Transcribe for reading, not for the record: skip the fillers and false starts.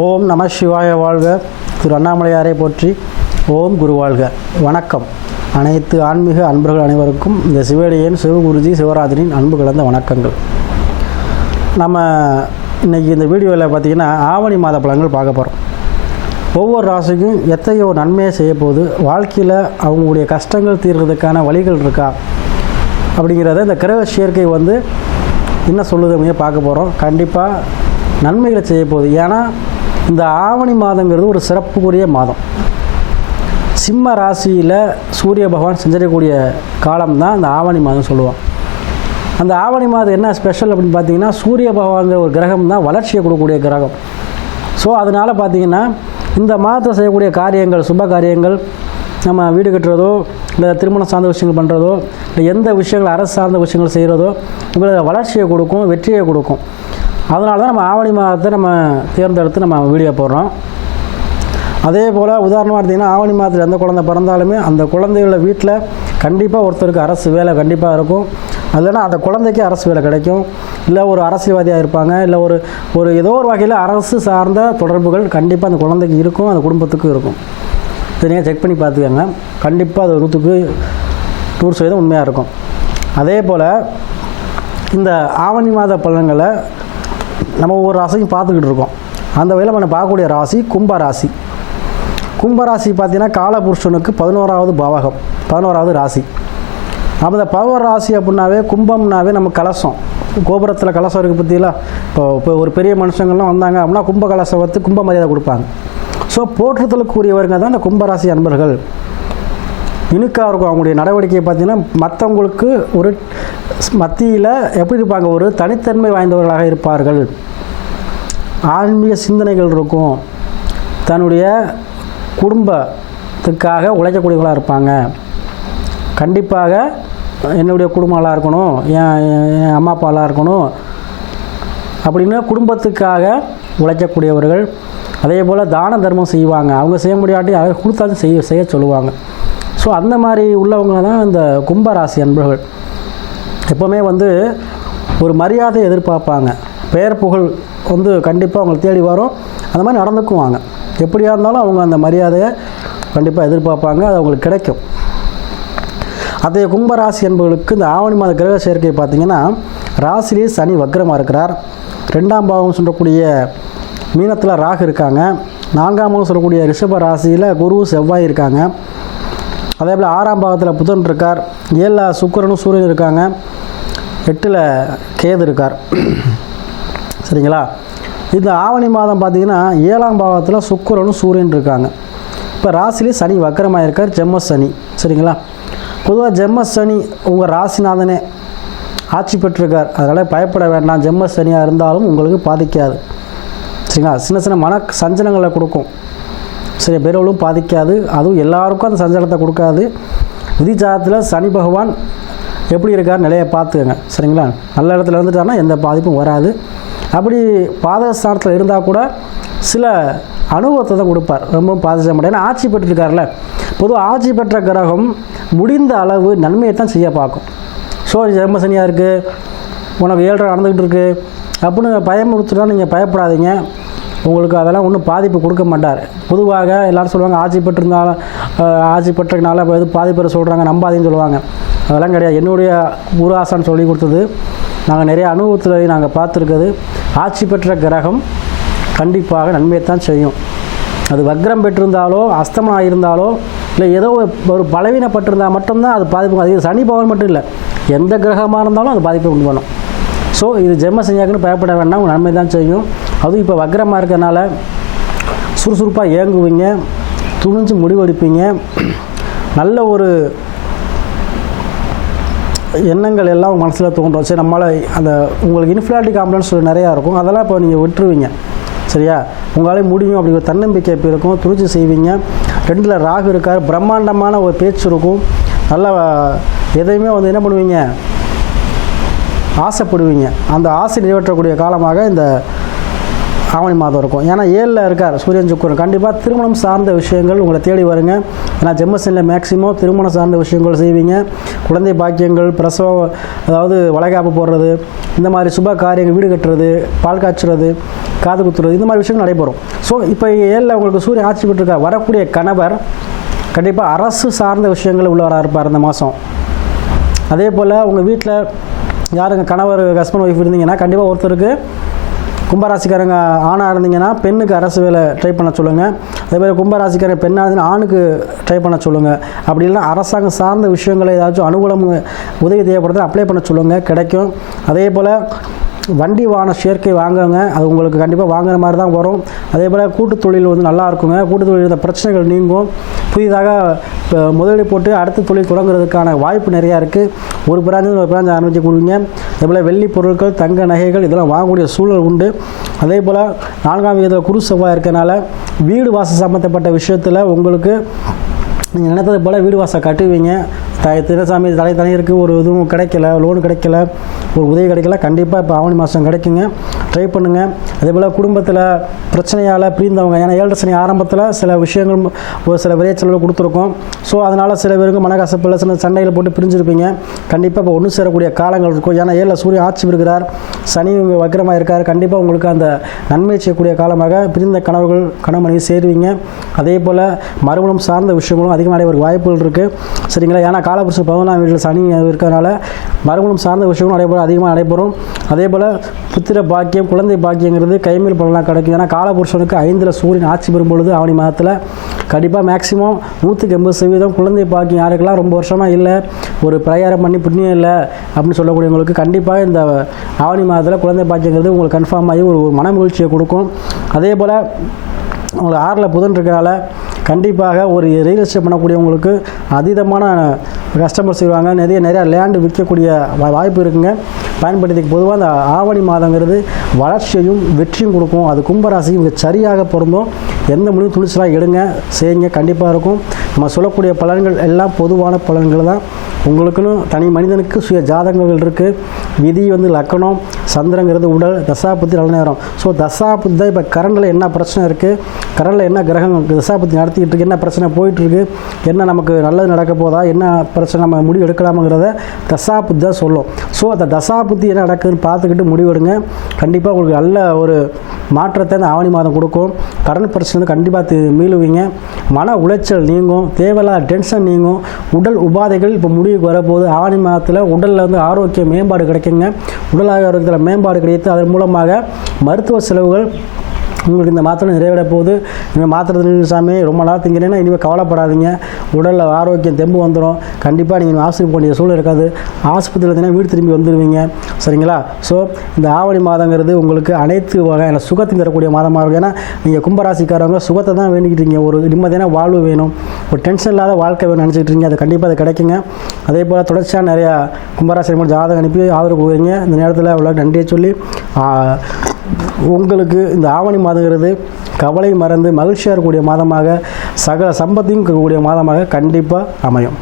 ஓம் நம சிவாய வாழ்க. திரு அண்ணாமலையாரை போற்றி. ஓம் குரு வாழ்க. வணக்கம். அனைத்து ஆன்மீக அன்பர்கள் அனைவருக்கும் இந்த சிவடியன் சிவகுருஜி சிவராத்திரியின் அன்பு கலந்த வணக்கங்கள். நம்ம இன்றைக்கி இந்த வீடியோவில் பார்த்திங்கன்னா ஆவணி மாத பலன்கள் பார்க்க போகிறோம். ஒவ்வொரு ராசிக்கும் எத்தகைய ஒரு நன்மையை செய்ய போகுது, வாழ்க்கையில் அவங்களுடைய கஷ்டங்கள் தீர்றதுக்கான வழிகள் இருக்கா அப்படிங்கிறத இந்த கிரக சேர்க்கை என்ன சொல்லுது அப்படின்னு பார்க்க போகிறோம். கண்டிப்பாக நன்மைகளை செய்ய போகுது. ஏன்னா இந்த ஆவணி மாதங்கிறது ஒரு சிறப்புக்குரிய மாதம். சிம்ம ராசியில் சூரிய பகவான் செஞ்சிடக்கூடிய காலம்தான் இந்த ஆவணி மாதம் சொல்லுவோம். அந்த ஆவணி மாதம் என்ன ஸ்பெஷல் அப்படின்னு பார்த்தீங்கன்னா, சூரிய பகவான் ஒரு கிரகம் தான் வளர்ச்சியை கொடுக்கக்கூடிய கிரகம். ஸோ அதனால் பார்த்திங்கன்னா இந்த மாதத்தில் செய்யக்கூடிய காரியங்கள், சுப காரியங்கள், நம்ம வீடு கட்டுறதோ இல்லை திருமணம் சார்ந்த விஷயங்கள் பண்ணுறதோ இல்லை எந்த விஷயங்கள் அரசு சார்ந்த விஷயங்கள் செய்கிறதோ உங்களுக்கு வளர்ச்சியை கொடுக்கும், வெற்றியை கொடுக்கும். அதனால தான் நம்ம ஆவணி மாதத்தை நம்ம தேர்ந்தெடுத்து நம்ம வீடியோ போடுறோம். அதே போல் உதாரணமாக எடுத்திங்கன்னா, ஆவணி மாதத்தில் எந்த குழந்தை பிறந்தாலுமே அந்த குழந்தைகள வீட்டில் கண்டிப்பாக ஒருத்தருக்கு அரசு வேலை கண்டிப்பாக இருக்கும். இல்லைன்னா அந்த குழந்தைக்கு அரசு வேலை கிடைக்கும். இல்லை ஒரு அரசியல்வாதியாக இருப்பாங்க, இல்லை ஒரு ஏதோ ஒரு வகையில் அரசு சார்ந்த தொடர்புகள் கண்டிப்பாக அந்த குழந்தைக்கு இருக்கும், அந்த குடும்பத்துக்கும் இருக்கும். நீங்கள் செக் பண்ணி பார்த்துக்கோங்க. கண்டிப்பாக அது 100% உண்மையாக இருக்கும். அதே போல் இந்த ஆவணி மாத பலன்களை நம்ம ஒவ்வொரு ராசியும் பார்த்துக்கிட்டு இருக்கோம். அந்த வகையில் நம்ம பார்க்கக்கூடிய ராசி கும்பராசி. கும்பராசி பார்த்திங்கன்னா காலபுருஷனுக்கு 11வது பாவகம், 11வது ராசி. அப்போ இந்த 11 ராசி அப்படின்னாவே கும்பம்னாவே நம்ம கலசம், கோபுரத்தில் கலசம் இருக்குது பற்றிலாம். இப்போ ஒரு பெரிய மனுஷங்கள்லாம் வந்தாங்க அப்படின்னா கும்ப கலசம் வந்து கும்ப மரியாதை கொடுப்பாங்க. ஸோ போற்றுதலுக்குரியவர்கள் தான் இந்த கும்பராசி அன்பர்கள். இனுக்காக இருக்கும் அவங்களுடைய நடவடிக்கையை பார்த்திங்கன்னா, மற்றவங்களுக்கு ஒரு மத்தியில் எப்படி இருப்பாங்க, ஒரு தனித்தன்மை வாய்ந்தவர்களாக இருப்பார்கள். ஆன்மீக சிந்தனைகள் இருக்கும். தன்னுடைய குடும்பத்துக்காக உழைக்கக்கூடியவர்களாக இருப்பாங்க. கண்டிப்பாக என்னுடைய குடும்பம் நல்லா இருக்கணும், என் அம்மா அப்பா நல்லா இருக்கணும் அப்படின்னு குடும்பத்துக்காக உழைக்கக்கூடியவர்கள். அதே போல் தான தர்மம் செய்வாங்க. அவங்க செய்ய முடியாட்டி அதை கொடுத்தாலும் செய்ய சொல்லுவாங்க. ஸோ அந்த மாதிரி உள்ளவங்க தான் இந்த கும்பராசி அன்பர்கள். எப்போவுமே ஒரு மரியாதை எதிர்பார்ப்பாங்க. பெயர் புகழ் கண்டிப்பாக அவங்களை தேடி வரும். அந்த மாதிரி நடந்துக்குவாங்க. எப்படியா இருந்தாலும் அவங்க அந்த மரியாதையை கண்டிப்பாக எதிர்பார்ப்பாங்க. அது அவங்களுக்கு கிடைக்கும். அதே கும்பராசி என்பவர்களுக்கு இந்த ஆவணி மாத கிரக சேர்க்கை பார்த்திங்கன்னா, ராசிலேயே சனி வக்ரமாக இருக்கிறார். 2ஆம் பாவம் சொல்லக்கூடிய மீனத்தில் ராகு இருக்காங்க. 4ஆம் பாவம் சொல்லக்கூடிய ரிஷப ராசியில் குரு செவ்வாய் இருக்காங்க. அதே போல் 6ஆம் பாவத்தில் புதன் இருக்கார். 7ல் சுக்கிரனும் சூரியன் இருக்காங்க. 8ல் கேது இருக்கார். சரிங்களா? இந்த ஆவணி மாதம் பார்த்திங்கன்னா 7ஆம் பாவத்தில் சுக்கிரனும் சூரியன் இருக்காங்க. இப்போ ராசிலே சனி வக்கரமாக இருக்கார், ஜென்ம சனி. சரிங்களா? பொதுவாக ஜென்ம சனி உங்கள் ராசிநாதனே ஆட்சி பெற்றிருக்கார். அதனால் பயப்பட வேண்டாம். ஜென்ம சனியாக இருந்தாலும் உங்களுக்கு பாதிக்காது. சரிங்களா? சின்ன சின்ன மன சஞ்சலங்களை கொடுக்கும். சரி, பேரவளும் பாதிக்காது. அதுவும் எல்லாருக்கும் அந்த சஞ்சலத்தை கொடுக்காது. விதிச்சாரத்தில் சனி பகவான் எப்படி இருக்கார் நிலையை பார்த்துக்கங்க. சரிங்களா? நல்ல இடத்துல இருந்துட்டாருன்னா எந்த பாதிப்பும் வராது. அப்படி பாதகஸ்தானத்தில் இருந்தால் கூட சில அனுபவத்தை தான் கொடுப்பார். ரொம்பவும் பாதிக்க மாட்டேன். ஏன்னா ஆட்சி பெற்றிருக்கார்ல. பொதுவாக ஆட்சி பெற்ற கிரகம் முடிந்த அளவு நன்மையை தான் செய்ய பார்க்கும். ஸோ ஜென்ம சனியாக இருக்குது, உனக்கு 7 நடந்துக்கிட்டு இருக்குது அப்படின்னு பயமுறுத்துனா நீங்கள் பயப்படாதீங்க. உங்களுக்கு அதெல்லாம் ஒன்றும் பாதிப்பு கொடுக்க மாட்டார். பொதுவாக எல்லோரும் சொல்லுவாங்க, ஆட்சி பெற்றதுனால எது பாதிப்பை சொல்கிறாங்க, நம்பாதீங்கன்னு சொல்லுவாங்க. அதெல்லாம் கிடையாது. என்னுடைய குருஆசான் சொல்லி கொடுத்தது, நாங்கள் நிறைய அனுபவத்தில் நாங்கள் பார்த்துருக்குது. ஆட்சி பெற்ற கிரகம் கண்டிப்பாக நன்மையைத்தான் செய்யும். அது வக்ரம் பெற்றிருந்தாலோ அஸ்தமனம் ஆகியிருந்தாலோ இல்லை ஏதோ ஒரு பலவீனப்பட்டிருந்தால் மட்டும்தான் அது பாதிப்பு. அது சனி பவன் மட்டும் இல்லை, எந்த கிரகமாக இருந்தாலும் அது பாதிப்பை உண்டு பண்ணும். ஸோ இது ஜென்ம சனியாக்குன்னு பயப்பட வேண்டாம், நன்மை தான் செய்யும். அதுவும் இப்போ வக்ரமாக இருக்கிறனால சுறுசுறுப்பாக இயங்குவீங்க, துணிஞ்சு முடிவெடுப்பீங்க. நல்ல ஒரு எண்ணங்கள் எல்லாம் மனசில் தோன்றும். சரி, நம்மளால் அந்த உங்களுக்கு இன்ஃபிலாரிட்டி காம்ப்ளெக்ஸ் நிறையா இருக்கும். அதெல்லாம் இப்போ நீங்கள் விட்டுருவீங்க. சரியா? உங்களால் முடியும் அப்படி ஒரு தன்னம்பிக்கை இருக்கும். துணிச்சு செய்வீங்க. 2ல் ராகு இருக்கார். பிரம்மாண்டமான ஒரு பேச்சு இருக்கும். நல்லா எதையுமே என்ன பண்ணுவீங்க, ஆசைப்படுவீங்க. அந்த ஆசை நிறைவேற்றக்கூடிய காலமாக இந்த ஆவணி மாதம் இருக்கும். ஏன்னா 7ல் இருக்கார் சூரியன் சுக்கிரன். கண்டிப்பாக திருமணம் சார்ந்த விஷயங்கள் உங்களை தேடி வருங்க. ஏன்னா ஜென்மசனியில் மேக்சிமம் திருமணம் சார்ந்த விஷயங்கள் செய்வீங்க. குழந்தை பாக்கியங்கள், பிரசவம், அதாவது வளைகாப்பு போடுறது, இந்த மாதிரி சுப காரியங்கள், வீடு கட்டுறது, பால் காய்ச்சுறது, காது குத்துறது, இந்த மாதிரி விஷயங்கள் நடைபெறும். ஸோ இப்போ 7ல் உங்களுக்கு சூரியன் ஆட்சி பெற்றிருக்கார். வரக்கூடிய கணவர் கண்டிப்பாக அரசு சார்ந்த விஷயங்கள் உள்ளவராக இருப்பார் இந்த மாதம். அதே போல் உங்கள் வீட்டில் யாருங்க கணவர், ஹஸ்பண்ட், ஒய்ஃப் இருந்தீங்கன்னா கண்டிப்பாக ஒருத்தருக்கு கும்பராசிக்காரங்க ஆணாக இருந்தீங்கன்னா பெண்ணுக்கு அரசு வேலை ட்ரை பண்ண சொல்லுங்கள். அதேமாதிரி கும்பராசிக்காரங்க பெண்ணாக இருந்தீங்கன்னா ஆணுக்கு ட்ரை பண்ண சொல்லுங்கள். அப்படி இல்லைனா அரசாங்கம் சார்ந்த விஷயங்களை ஏதாச்சும் அனுகூலம் உதவி தேவைப்படுறது அப்ளை பண்ண சொல்லுங்கள், கிடைக்கும். அதே போல் வண்டி வாகன சேர்க்கை வாங்குங்க. அது உங்களுக்கு கண்டிப்பாக வாங்குற மாதிரி தான் வரும். அதே போல் கூட்டு தொழில் வந்து நல்லா இருக்குங்க. கூட்டு தொழில் இருந்த பிரச்சனைகள் நீங்கும். புதிதாக முதலீடு போட்டு அடுத்த தொழில் தொடங்குறதுக்கான வாய்ப்பு நிறையா இருக்குது. ஒரு பிராஞ்சு ஆரம்பித்து கொடுங்க. அதே போல் வெள்ளி பொருட்கள், தங்க நகைகள் இதெல்லாம் வாங்கக்கூடிய சூழல் உண்டு. அதே போல் 4ஆம் வீதத்தில் குரு செவ்வாய் இருக்கனால வீடு வாசல் சம்மந்தப்பட்ட விஷயத்தில் உங்களுக்கு நீங்கள் நினைத்தது போல் வீடு வாசல் கட்டுவீங்க. தினசாமி தனியருக்கு ஒரு இதுவும் கிடைக்கல, லோன் கிடைக்கல, ஒரு உதவி கிடைக்கல, கண்டிப்பாக இப்போ ஆவணி மாதம் கிடைக்குங்க. ட்ரை பண்ணுங்கள். அதே போல் குடும்பத்தில் பிரச்சனையால் பிரிந்தவங்க, ஏன்னா 7 சனி ஆரம்பத்தில் சில விஷயங்கள் ஒரு சில விரைய செலவு கொடுத்துருக்கோம். ஸோ அதனால் சில பேருக்கு மனக்கசப்பில் சில சண்டையில் போட்டு பிரிஞ்சிருப்பீங்க. கண்டிப்பாக இப்போ ஒன்று சேரக்கூடிய காலங்கள் இருக்கும். ஏன்னா 7ல் சூரியன் ஆட்சி இருக்கிறார், சனி வக்கிரமாக இருக்கார். கண்டிப்பாக உங்களுக்கு அந்த நன்மை செய்யக்கூடிய காலமாக பிரிந்த கணவர்கள் கணவனை சேருவீங்க. அதே போல் மறுமணம் சார்ந்த விஷயங்களும் அதிகமாக நடைபெற வாய்ப்புகள் இருக்குது. சரிங்களா? ஏன்னா காலபுருஷன் 11ஆம் வீட்டில் சனி இருக்கிறதுனால மறுமணம் சார்ந்த விஷயங்களும் அதிகமாக நடைபெறும். அதே போல் புத்திர பாக்கியம், குழந்தை பாக்கியங்கிறது கைமேல் பலனாக கிடைக்கும். ஏன்னா காலபுருஷனுக்கு 5ல் சூரியன் ஆட்சி பெறும் பொழுது ஆவணி மாதத்தில் கண்டிப்பாக மேக்ஸிமம் 180% குழந்தை பாக்கியம் யாருக்கெல்லாம் ரொம்ப வருஷமாக இல்லை, ஒரு பிரயாரம் பண்ணி புண்ணியம் இல்லை அப்படின்னு சொல்லக்கூடியவங்களுக்கு கண்டிப்பாக இந்த ஆவணி மாதத்தில் குழந்தை பாக்கியங்கிறது உங்களுக்கு கன்ஃபார்ம் ஆகி ஒரு மன மகிழ்ச்சியை கொடுக்கும். அதே போல் உங்களுக்கு 6ல் புதன் இருக்கிறனால கண்டிப்பாக ஒரு ரியல் எஸ்டேட் பண்ணக்கூடியவங்களுக்கு அதீதமான கஸ்டமர்ஸ் செய்வாங்க. நிறையா லேண்டு விற்கக்கூடிய வாய்ப்பு இருக்குங்க. பயன்படுத்திக்கு பொதுவாக அந்த ஆவணி மாதங்கிறது வளர்ச்சியையும் வெற்றியும் கொடுக்கும். அது கும்பராசி இவங்க சரியாக பொருந்தும். எந்த முடிவும் துணிச்சலாக எடுங்க, செய்யுங்க, கண்டிப்பாக இருக்கும். நம்ம சொல்லக்கூடிய பலன்கள் எல்லாம் பொதுவான பலன்கள் தான். உங்களுக்குன்னு தனி மனிதனுக்கு சுய ஜாதகங்கள் இருக்குது. விதி வந்து லக்கணம், சந்திரங்கிறது உடல், தசாபுத்தி நல்ல நேரம். ஸோ தசாபுத்தி தான் இப்போ கரண்டில் என்ன பிரச்சனை இருக்குது, கரண்டில் என்ன கிரகம் தசாபுத்தி நடத்திக்கிட்டு இருக்கு, என்ன பிரச்சனை போயிட்டுருக்கு, என்ன நமக்கு நல்லது நடக்க போதா, என்ன பிரச்சனை நம்ம முடிவு எடுக்கலாமுங்கிறத தசாபுத்தி தான் சொல்லும். ஸோ அந்த தசாபுத்தி என்ன நடக்குதுன்னு பார்த்துக்கிட்டு முடிவெடுங்க. கண்டிப்பாக உங்களுக்கு நல்ல ஒரு மாற்றத்தை அந்த ஆவணி மாதம் கொடுக்கும். கடன் பிரச்சனை கண்டிப்பாக மீளுவீங்க. மன உளைச்சல் நீங்கும், தேவையில்லாத டென்ஷன் நீங்கும். உடல் உபாதைகள் இப்போ முடிவுக்கு வரப்போகுது. ஆவணி மாதத்தில் உடலில் வந்து ஆரோக்கிய மேம்பாடு கிடைக்குங்க. உடல் ஆரோக்கியத்தில் மேம்பாடு கிடைத்து அதன் மூலமாக மருத்துவ செலவுகள் உங்களுக்கு இந்த மாத்திரை நிறைவேற போகுது. இனிமேல் மாத்திரை சாமி ரொம்ப நாள் திங்கிறேன்னா இனிமேல் கவலைப்படாதீங்க. உடலில் ஆரோக்கியம் தெம்பு வந்துடும். கண்டிப்பாக நீங்கள் ஆஸ்பத்திரி போக சூழல் இருக்காது. ஆஸ்பத்திரியில் இருந்தீங்கன்னா வீடு திரும்பி வந்துடுவீங்க. சரிங்களா? ஸோ இந்த ஆவணி மாதங்கிறது உங்களுக்கு அனைத்து வகையான சுகத்தை தரக்கூடிய மாதமாக இருக்கும். ஏன்னா நீங்கள் கும்பராசிக்காரவங்க சுகத்தை தான் வேண்டிக்கிட்டீங்க. ஒரு நிம்மதியான வாழ்வு வேணும், ஒரு டென்ஷன் இல்லாத வாழ்க்கை வேணும்னு நினச்சிக்கிட்டு இருக்கீங்க. அது கண்டிப்பாக அது கிடைக்குங்க. அதே போல் தொடர்ச்சியாக நிறையா கும்பராசி ஜாதகம் அனுப்பி ஆதரவு கொடுக்குறீங்க. இந்த நேரத்தில் அவ்வளோ நன்றியை சொல்லி உங்களுக்கு இந்த ஆவணி மாதங்கிறது கவலை மறந்து மகிழ்ச்சியாக இருக்கக்கூடிய மாதமாக, சகல சம்பத்தையும் இருக்கக்கூடிய மாதமாக கண்டிப்பாக அமையும்.